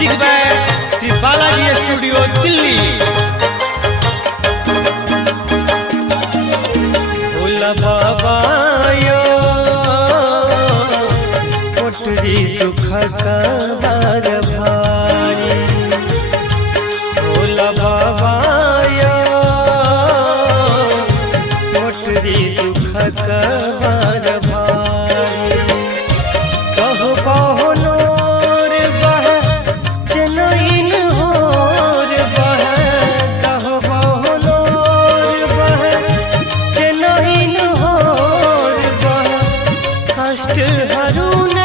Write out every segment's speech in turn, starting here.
Music by Shri Balaji studio Delhi. Bhola Baba यो कोटरी दुख का बार भारी, भोला बाबा यो कोटरी दुख का बार भारी। कहो कहो रे बह जनइन होर बह, कहो कहो रे बह जनइन होर बह, कष्ट हरुन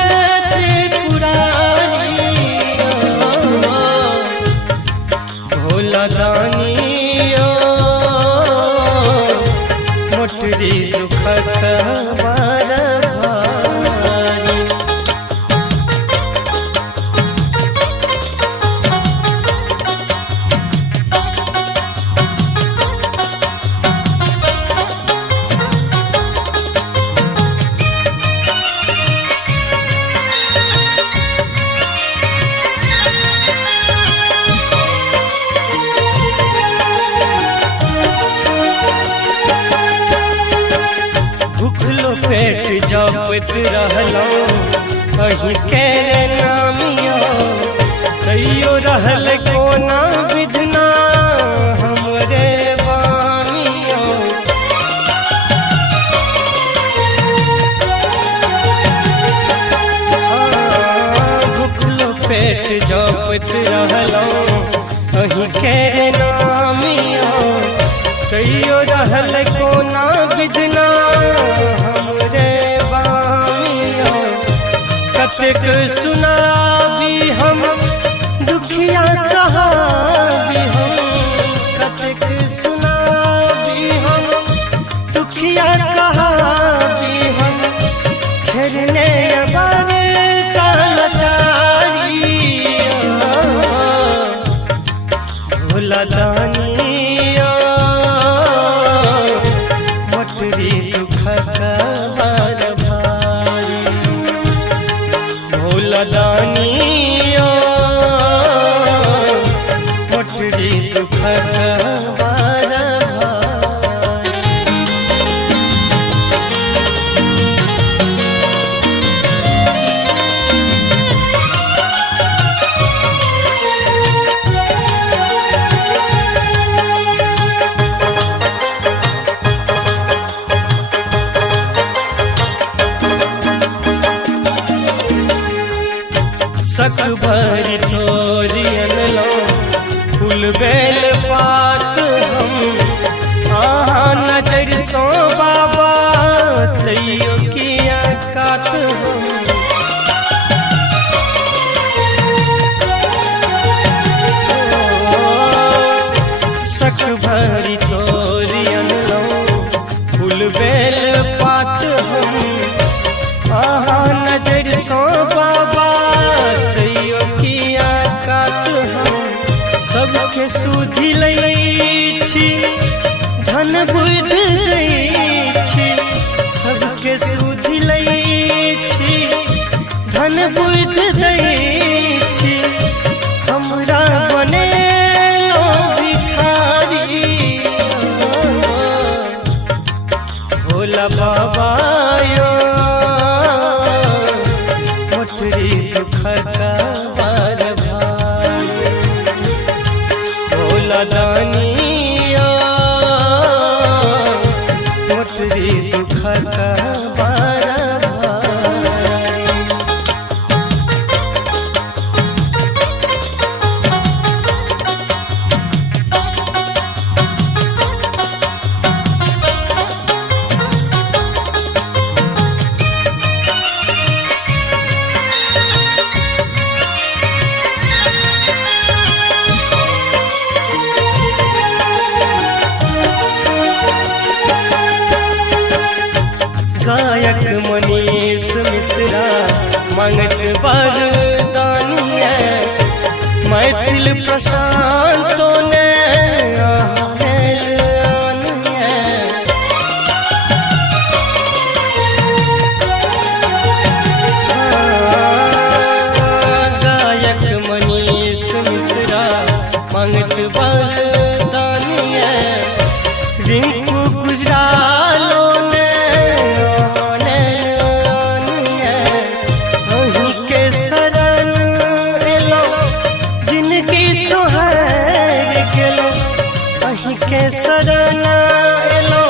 त्रिपुरारी। भोला दानियो मोटरी दुख का बार भारी। भूखलो पेट जपत रहलो अही के नामियो, कहियो रहल कोना विधना हमरे बानियो। भूखलो पेट जपत रहलो अही के नामियो, कहियो रहल कोना विधना हमरे बामियो। कतेक सुनाबी हम दुखिया कहाबी हम, कतेक सुनाबी हम दुखिया कहाबी हम, घेरने अबर का लाचारी। भोला दानिया मोटरी दुख का बार भारी, भोला दानिया मोटरी दुख का बार भारी। सक भरी तोरियन लो फूल बेल पात हम, आहा नजर सो बाबा तैयो किया कात हम। सक भरी तोरियन लो फूल बेल पात हम, आहा नजर सो बाबा तैयो किया कात हम। सबके सुधि लई छी धन बुध लई छी, सबके सुधि लई छी धन बुध दई छी, हमरा बने लो भिखारी। भोला बाबा यो मोटरी दुख का बार भारी, भोला दानिया मोटरी दुख का बार भारी। गायक मनीष मिश्रा मंगत वरदानिया, मैथिल प्रशांतों ने गायक मनीष मनीष मिश्रा मंगत बरदानिया रिंकू गुजरालो ने अहीं के शरण एलो जिनकी सोहर गेलो अहीं के शरण एलो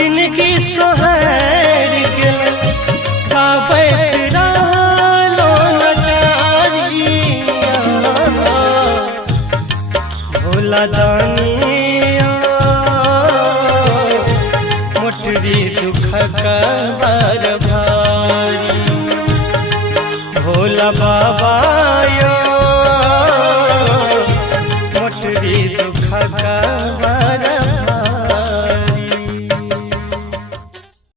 जिनकी सोहर गेलो गाबैत रहलो नचारिया भोला दानिया मोटरी दुख कबर भारी भोला बाबा